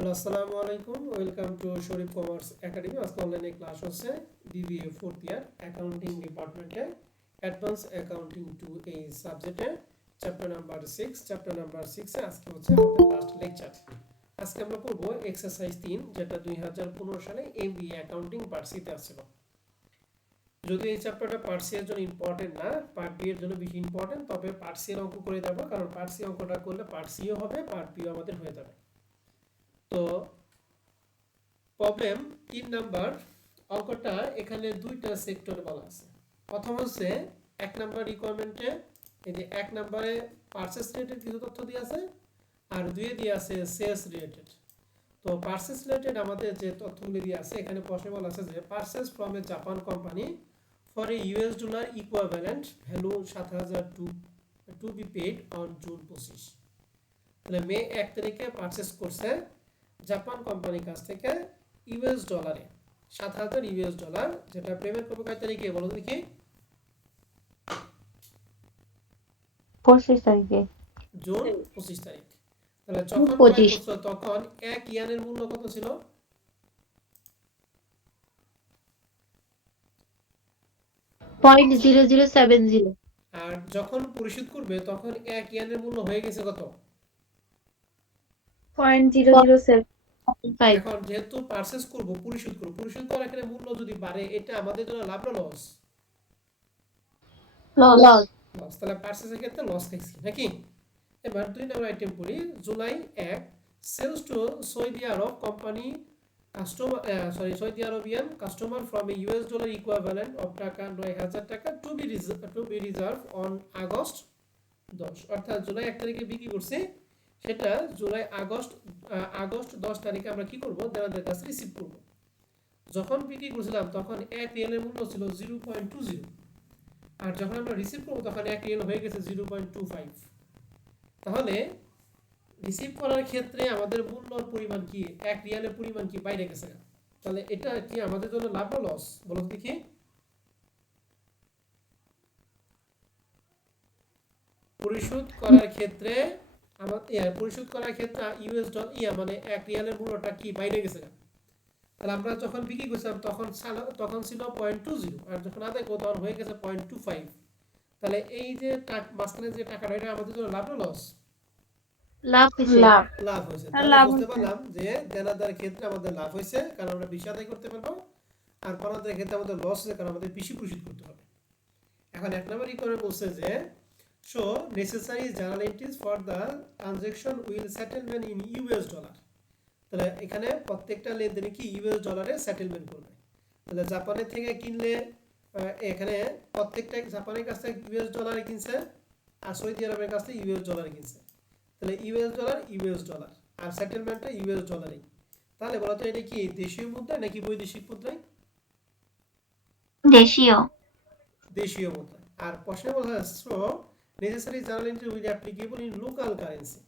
Hello, আসসালামু আলাইকুম। Welcome to Sharif commerce academy. আজকে অনলাইনে ক্লাস হচ্ছে বিবিএ ফোর্থ ইয়ার অ্যাকাউন্টিং ডিপার্টমেন্টে অ্যাডভান্স অ্যাকাউন্টিং টু এই সাবজেক্টে চ্যাপ্টার নাম্বার 6 আজকে হচ্ছে আমাদের লাস্ট লেকচার। আজকে আমরা পড়বো এক্সারসাইজ 3, যেটা 2015 সালে এমবিএ অ্যাকাউন্টিং পার্ট সিতে আসছিল। যদি এই চ্যাপ্টারটা পার্ট সি এর জন্য ইম্পর্টেন্ট না, পার্ট বি এর জন্য বেশি ইম্পর্টেন্ট, তবে পার্ট সি এর অঙ্ক করে দেবো, কারণ পার্ট সি অঙ্কটা করলে পার্ট সিও হবে, পার্ট বিও আমাদের হয়ে যাবে। তো প্রবলেম 3 নাম্বার অঙ্কটা এখানে দুইটা সেক্টর বলা আছে। প্রথম হচ্ছে 1 নাম্বার রিকোয়ারমেন্টে এই যে 1 নাম্বারে পারচেজ রিলেটেড কিছু তথ্য দিয়ে আছে, আর 2 এ দিয়ে আছে সেলস রিলেটেড। তো পারচেজ রিলেটেড আমাদের যে তথ্যগুলি দিয়ে আছে, এখানে প্রশ্নে বলা আছে যে purchase from a Japan company for a US dollar equivalent value 7000 to be paid on June 25। তাহলে মে 1 তারিখে পারচেজ করছে জাপান কোম্পানির কাছ থেকে ইউএস ডলারে 7000 ইউএস ডলার, যেটা পেমেন্ট করবে কয় তারিখে বলো দেখি? 25 তারিখে। জুন 25 তারিখ। তাহলে যখন ক্রয় 25 করছো তখন 1 ইয়ানের মূল্য কত ছিল? 0.0070 আর যখন পরিশোধ করবে তখন 1 ইয়ানের মূল্য হয়ে গেছে কত? 0.007 এখন যেহেতু পারচেজ করব, পরিশোধ করার এখানে মূল্য যদি বাড়ে, এটা আমাদের জন্য লাভ না লস? লস। লস। তাহলে পারচেজের ক্ষেত্রে লস খাইছি নাকি? এবার 2 নম্বর আইটেম পড়ি। July 1 sales to Saudi Arabia company Saudi Arabian customer from a US dollar equivalent of taka 9000 taka to be reserve on August 10। অর্থাৎ জুলাই 1 তারিখে বিক্রি করছে, সেটা আগস্ট 10 তারিখে আমরা কি করব? দেনারদের কাছে রিসিভ করব। যখন বিক্রি করছিলাম তখন 1 রিয়ালের মূল্য ছিল 0.20, আর যখন আমরা রিসিভ করব তখন 1 রিয়াল হয়ে গেছে 0.25। তাহলে রিসিভ করার ক্ষেত্রে আমাদের মূল্যর পরিমাণ কি, 1 রিয়ালের পরিমাণ কি বাইরে গেছে? তাহলে এটা কি আমাদের জন্য লাভ না লস বলো দেখি? পরিশোধ করার ক্ষেত্রে ইউএস ডলার মানে 1 রিয়ালের মূল্যটা কি বাইরে গেছে? তাহলে আমরা যখন বিক্রি করছিলাম তখন ছিল 0.20, আর যখন আদায় করব তখন হয়ে গেছে 0.25। তাহলে এই যে মাঝখানে যে টাকাটা, এটা আমাদের জন্য লাভ না লস? লাভ হইছে। লাভ হয়েছে। তাহলে বুঝতে পারলাম যে দেনাদার ক্ষেত্রে আমাদের লাভ হয়েছে, কারণ আমরা বেশি আদায় করতে পারবো, আর পাওনাদারের ক্ষেত্রে আমাদের লস হয়েছে, কারণ আমাদের বেশি পরিশোধ করতে হবে। এখন 1 নম্বর করে বলছে যে show necessary journal entries for the transaction will settlement in US dollar. তাহলে এখানে প্রত্যেকটা লেনদেনে কি ইউএস ডলারে সেটেলমেন্ট করবে। তাহলে জাপানের থেকে কিনলে এখানে প্রত্যেকটা জাপানের কাছ থেকে ইউএস ডলারে কিনছে, আর সৌদি আরবের কাছ থেকে ইউএস ডলারে কিনছে। তাহলে ইউএস ডলার আর সেটেলমেন্টটা ইউএস ডলারেই। তাহলে বলতো এটা কি দেশীয় মুদ্রা নাকি বৈদেশিক মুদ্রায়? দেশীয়। দেশীয় মুদ্রা। আর প্রশ্নে বলা হয় so necessary journal entry will applicable in local currency.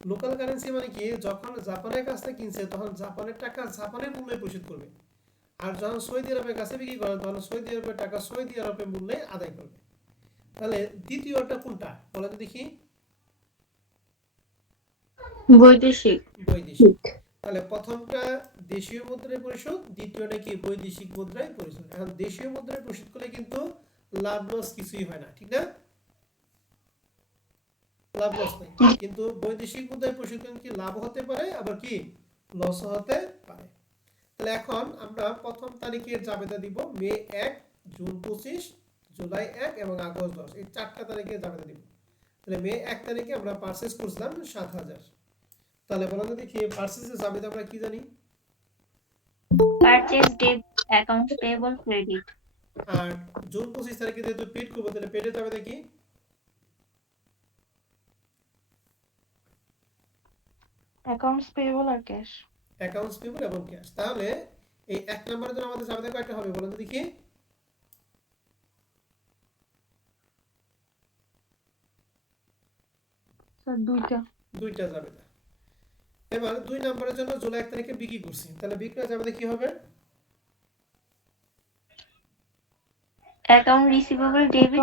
Local currency মানে কি, যখন জাপানের কাছ থেকে কিনছে তখন জাপানের টাকা জাপানের মূল্যে পরিশোধ করবে, আর যখন সৌদি আরবের কাছে বিক্রি করে তখন সৌদি আরবের টাকা সৌদি আরবের মূল্যে আদায় করবে। তাহলে দ্বিতীয়টা কোনটা বলেন দেখি? বৈদেশিক। বৈদেশিক। তাহলে প্রথমটা দেশীয় মুদ্রায় পরিশোধ, দ্বিতীয়টা কি বৈদেশিক মুদ্রায় পরিশোধ। এখন দেশীয় মুদ্রায় পরিশোধ করলে কিন্তু লাভ লস কিছুই হয় না, ঠিক না? লাভ লস নাই। কিন্তু বৈদেশিক মুদ্রায় পরিশোধ করলে কি লাভ হতে পারে, আবার কি লস হতে পারে। তাহলে এখন আমরা প্রথম তারিখের জাবেদা দিব মে 1, জুন 25, জুলাই 1 এবং আগস্ট 10, এই 4টা তারিখের জাবেদা দিব। তাহলে মে 1 তারিখে আমরা পারচেজ করছিলাম 7000। তাহলে বলেন তো দেখি পারচেজের জাবেদা আমরা কি জানি? পারচেজ ডেট অ্যাকাউন্টস পেয়েবল ক্রেডিট। আর জুন 25 তারিখে যেহেতু পেড করবো, তাহলে পেডে যাবে দেখি অ্যাকাউন্টস পেয়েবল আর ক্যাশ। অ্যাকাউন্টস পেবল এবং ক্যাশ। তাহলে এই 1 নম্বরের জন্য আমাদের জাবেদা কয়টা হবে বলেন তো দেখি? স্যার দুইটা জাবেদা। এবার 2 নম্বরের জন্য জুলাই 1 তারিখে বিক্রি করছি, তাহলে বিক্রয় জাবেদা কি হবে? Account receivable debit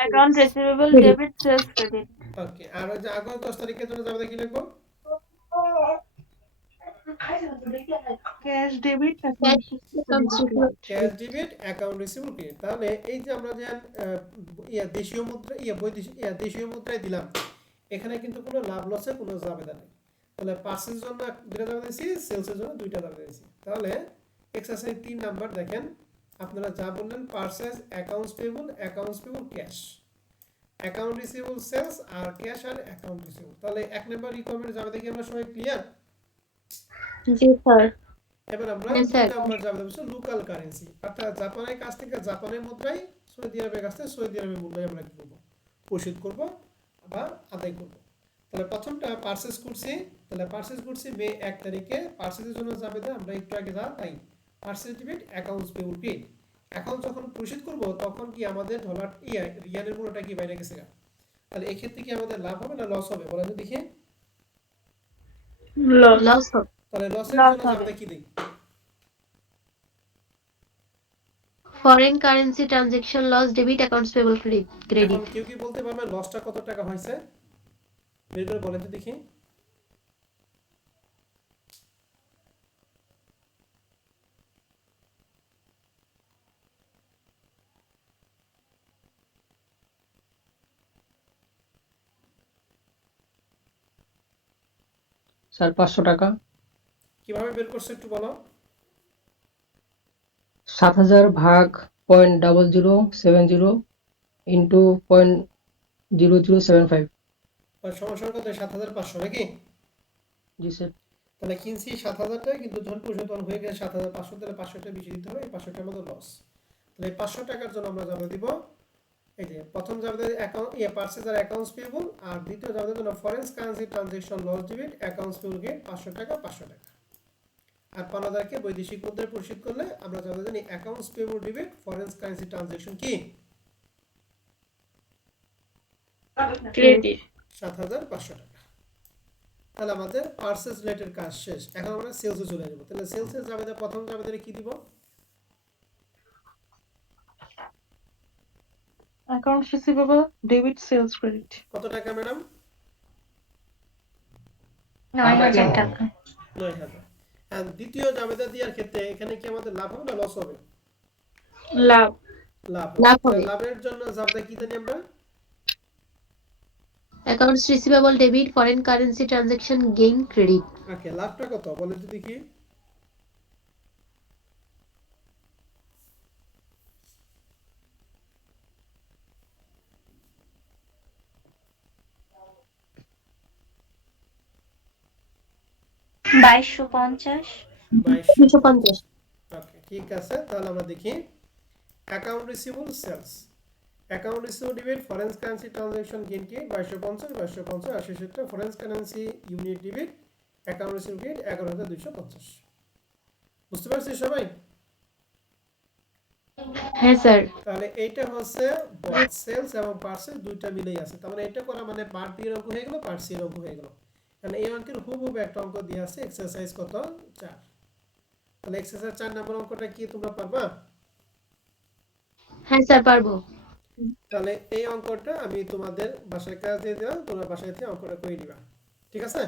account receivable debit sales credit. Okay. আর ওই যে আগস্ট 10 তারিখের জন্য জাবেদা কি লিখবো? Cash debit, Cash account accounts receivable. Cash debit account receivable credit. তাহলে এই যে আমরা যে দেশীয় মুদ্রা বৈদেশিক দেশীয় মুদ্রায় দিলাম, এখানে কিন্তু কোনো লাভ লসের কোনো জাবেদা নেই। তাহলে পার্সেসের জন্য দুইটা জাবেদা দিয়েছি, সেলসের জন্য দুইটা জাবেদা দিয়েছি। তাহলে এক্সারসাইজ 3 নাম্বার দেখেন, আপনারা যা বললেন purchase accounts payable cash, account receivable sales, আর ক্যাশ আর অ্যাকাউন্ট রিসিভেবল। তাহলে 1 নাম্বার রিকোয়ারমেন্ট জাবেদা কি আমরা সবাই ক্লিয়ার? জি স্যার। এবার আমরা Yes, 2 sir. নাম্বার জাবেদা হচ্ছে লোকাল কারেন্সি, অর্থাৎ জাপানের কাছ থেকে জাপানের মুদ্রায়, সৌদি আরবের কাছ থেকে সৌদি আরবের মুদ্রায় আমরা কি করব, পরিশোধ করব বা আদায় করব। তাহলে প্রথমটা পারচেজ করছি, তাহলে পারচেজ করছি মে 1 তারিখে, পারচেজের জন্য জাবেদা আমরা একটু আগে যা তাই, purchase debit accounts payable credit. এখন যখন পরিশোধ করব তখন কি আমাদের ডলার রিয়ালের মূল্যটা কি বাইরে গেছে? তাহলে এই ক্ষেত্রে কি আমাদের লাভ হবে না লস হবে বলেন তো দেখি? Loss. Loss of তাহলে লসের Loss জন্য হবে। জাবেদা কি দেই? foreign currency transaction loss debit accounts payable এখন credit. কেউ কি বলতে পারবে লসটা কত টাকা হয়েছে? বের করে বলেন তো দেখি। স্যার 500 টাকা। কিভাবে বের করছো একটু বলো। 7000 ভাগ 0.0070 ইন্টু 0.0075। সমস্যার কত? 7500 নাকি? জি স্যার। তাহলে কিনছি 7000 টাকা, কিন্তু যখন পরিশোধ হয়ে গেছে 7500, তাহলে 500 টাকা বেশি দিতে হবে, এই 500 টাকার মতো লস। তাহলে এই 500 টাকার জন্য আমরা জাবেদা দিব, এই যে প্রথম জাবেদা অ্যাকাউন্ট পারচেজ আর অ্যাকাউন্টস পেয়েবল, আর দ্বিতীয় জাবেদার জন্য foreign currency transaction loss debit accounts payable credit 500 taka 500 টাকা। আর 5000কে বৈদেশিক মুদ্রায় পরিশোধ করলে আমরা জাবেদা জানি accounts payable debit foreign currency transaction কি Credit. 7500 টাকা। তাহলে আমাদের পারচেজ রিলেটেড কাজ শেষ। এখন আমরা সেলসে চলে যাব। তাহলে সেলসের জাবেদা প্রথম জাবেদারে কি দিব? Accounts receivable, debit, sales credit. কত টাকা ম্যাডাম? 9000 টাকা। 9000। আর দ্বিতীয় জাবেদা দেওয়ার ক্ষেত্রে এখানে কি আমাদের লাভ হবে না লস হবে? লাভ। লাভ লাভ হবে। হবে। লাভের জন্য জাবেদা কি জানি আমরা? accounts receivable debit foreign currency transaction gain credit. ওকে, লাভটা কত বলেন তো দেখি। বাইশশো পঞ্চাশ। 250 ওকে, ঠিক আছে। তাহলে আমরা দেখি account receivable sales, account receivable debit foreign currency transaction gain কি 2250 আর শেষেরটা foreign currency unit debit account receivable gain 11250। বুঝতে পারছি সবাই? হ্যাঁ স্যার। তাহলে এইটা হচ্ছে সেলস এবং পার্সেল দুইটা মিলেই আছে। তার মানে এটা করা মানে পার্ট বি এর অঙ্ক হয়ে গেল, পার্ট সি এর অঙ্ক হয়ে গেল। কারণ এই অঙ্কের হুবহু একটা অঙ্ক দেওয়া আছে, এক্সারসাইজ কত 4। তাহলে এক্সারসাইজ 4 নম্বর অঙ্কটা কি তোমরা পারবা? হ্যাঁ স্যার পারবো। তাহলে এই অঙ্কটা আমি তোমাদের বাসায় কাজ দিয়ে দিলাম, তোমরা বাসায় থেকে অঙ্কটা করে নিবা, ঠিক আছে?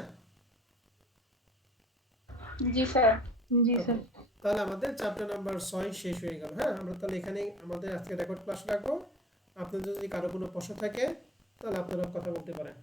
জি স্যার। জি স্যার। তাহলে আমাদের চ্যাপ্টার নাম্বার 6 শেষ হয়ে গেল। হ্যাঁ, আমরা তাহলে এখানে আমাদের আজকে রেকর্ড ক্লাস রাখবো। আপনাদের যদি কারো কোনো প্রশ্ন থাকে তাহলে আপনারা কথা বলতে পারেন।